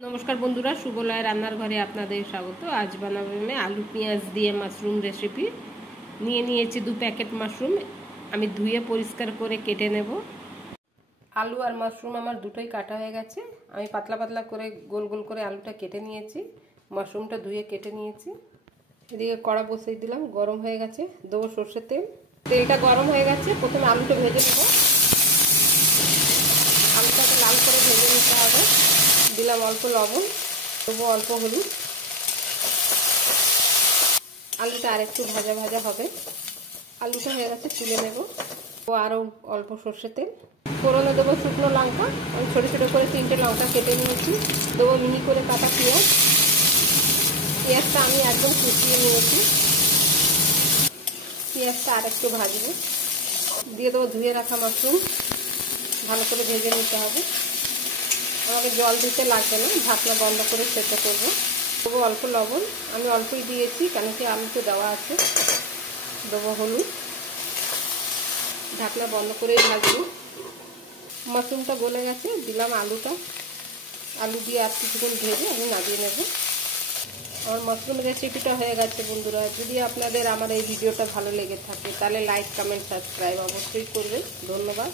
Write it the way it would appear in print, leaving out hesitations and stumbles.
नमस्कार बंधुरा सुबलय रान्नार घरे आपनादेर स्वागत। आज बानाबो आमि आलू पेঁয়াজ दिए माशरूम रेसिपि। निये निয়েছি 2 প্যাকেট माशरूम। आमि धुए परिष्कार करे केटे नेब। आलू और माशरूम आमार दुटोई काटा हये गेছে। आमि पातला पातला करे गोल गोल करे आलूटा केटे निয়েছি, माशरूमटा धुए केटे निয়েছি। एदिके कड़ा बसिয়ে दिलाम, गरम हये गेছে। देবो सर्षेर तेल। तेलटा गरम हये गेছে। प्रथमे आलूटा भेजे नेब। आलूटाके लाल करे भेजे निते हबे। दिलाम अल्प लवण, देবো अल्प हलुद। आलूटा आरेकटु भाजा भाजा होबे। आलूटा हये गेছে, तुले नेब। आरो अल्प सर्षेर तेल। फोड़ने देবো शुकनो लंका। आमि छोटो छोटो करे 3টে लंका केटे निয়েছি। देবো मिहि करे काटा पेঁয়াজ। पेঁয়াজটা आमि एकदम कुचिয়ে নিয়েছি। पेঁয়াজটা आरेकटु भाजबो। দিয়ে দেবো ধুয়ে রাখা মাশরুম। ভালো করে ভেজে নিতে হবে। আমাকে জল দিতে লাগবে না, ঢাকনা বন্ধ করে সেদ্ধ করব। দেবো অল্প লবণ, আমি অল্পই দিয়েছি কেন কি আলুতে দেওয়া আছে। দেবো হলুদ, ঢাকনা বন্ধ করে ভাজবো। মাশরুমটা গলে গেছে, দিলাম আলুটা। আলু দিয়ে আর কিছুক্ষণ ভেজে আমি নামিয়ে নেব। আমার মাশরুম রেসিপিটা হয়ে গেছে বন্ধুরা। যদি আপনাদের আমার এই ভিডিওটা ভালো লেগে থাকে তাহলে লাইক, কমেন্ট, সাবস্ক্রাইব অবশ্যই করবেন। ধন্যবাদ।